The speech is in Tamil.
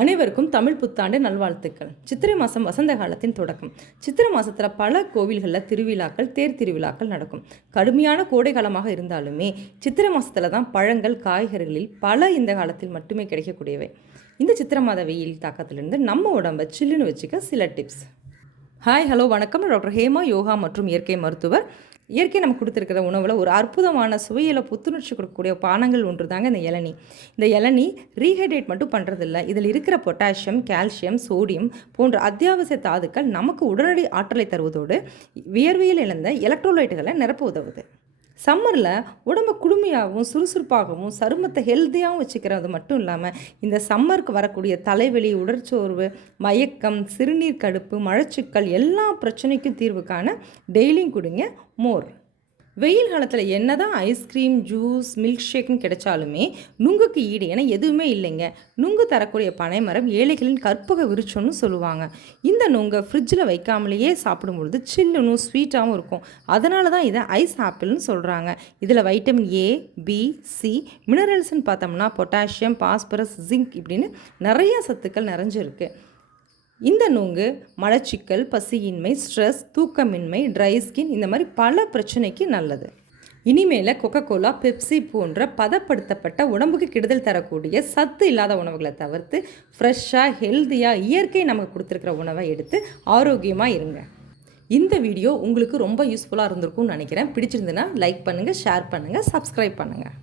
அனைவருக்கும் தமிழ் புத்தாண்டு நல்வாழ்த்துக்கள். சித்திரை மாதம் வசந்த காலத்தின் தொடக்கம். சித்திரை மாதத்தில் பல கோவில்களில் திருவிழாக்கள், தேர் திருவிழாக்கள் நடக்கும். கடுமையான கோடை காலமாக இருந்தாலுமே சித்திரை மாதத்தில் தான் பழங்கள், காய்கறிகளில் பல இந்த காலத்தில் மட்டுமே கிடைக்கக்கூடியவை. இந்த சித்திரை மாத வெயில் தாக்கத்திலிருந்து நம்ம உடம்பை சில்லுன்னு வச்சுக்க சில டிப்ஸ். ஹாய், ஹலோ, வணக்கம். டாக்டர் ஹேமா, யோகா மற்றும் இயற்கை மருத்துவர். இயற்கை நமக்கு கொடுத்துருக்கிற உணவில் ஒரு அற்புதமான சுவையில் புத்துணர்ச்சி கொடுக்கக்கூடிய பானங்கள் ஒன்று தாங்க இந்த இளநீ. இந்த இளநீ ரீஹைட்ரேட் மட்டும் பண்ணுறதில்ல, இதில் இருக்கிற பொட்டாசியம், கால்சியம், சோடியம் போன்ற அத்தியாவசிய தாதுக்கள் நமக்கு உடனடி ஆற்றலை தருவதோடு வியர்வையில் இழந்த எலக்ட்ரோலைட்டுகளை நிரப்ப உதவுது. சம்மரில் உடம்பை குளுமையாகவும் சுறுசுறுப்பாகவும் சருமத்தை ஹெல்த்தியாகவும் வச்சுக்கிறது மட்டும் இல்லாமல் இந்த சம்மருக்கு வரக்கூடிய தலைவலி, உடற்சோர்வு, மயக்கம், சிறுநீர் கடுப்பு, மலச்சிக்கல் எல்லா பிரச்சனைக்கும் தீர்வு காண டெய்லியும் குடிங்க மோர். வெயில் காலத்தில் என்ன தான் ஐஸ்கிரீம், ஜூஸ், மில்க் ஷேக்குன்னு கிடைச்சாலுமே நுங்குக்கு ஈடு என எதுவுமே இல்லைங்க. நுங்கு தரக்கூடிய பனைமரம் ஏழைகளின் கற்பக விருட்சம்னு சொல்லுவாங்க. இந்த நுங்கை ஃப்ரிட்ஜில் வைக்காமலேயே சாப்பிடும்பொழுது சில்லுன்னு ஸ்வீட்டாகவும் இருக்கும். அதனால தான் இதை ஐஸ் ஆப்பிள்னு சொல்கிறாங்க. இதில் வைட்டமின் ஏ, பி, சி, மினரல்ஸ்ன்னு பார்த்தோம்னா பொட்டாசியம், பாஸ்பரஸ், ஜிங்க் இப்படின்னு நிறைய சத்துக்கள் நிறைஞ்சிருக்கு. இந்த நுங்கு மலச்சிக்கல், பசியின்மை, ஸ்ட்ரெஸ், தூக்கமின்மை, ட்ரை ஸ்கின் இந்த மாதிரி பல பிரச்சனைக்கு நல்லது. இனிமேல் கொக்கோலா, பெப்சி போன்ற பதப்படுத்தப்பட்ட உடம்புக்கு கெடுதல் தரக்கூடிய சத்து இல்லாத உணவுகளை தவிர்த்து ஃப்ரெஷ்ஷாக, ஹெல்த்தியாக, இயற்கை நமக்கு கொடுத்துருக்கிற உணவை எடுத்து ஆரோக்கியமாக இருங்க. இந்த வீடியோ உங்களுக்கு ரொம்ப யூஸ்ஃபுல்லாக இருந்திருக்கும்னு நினைக்கிறேன். பிடிச்சிருந்துன்னா லைக் பண்ணுங்கள், ஷேர் பண்ணுங்கள், சப்ஸ்கிரைப் பண்ணுங்கள்.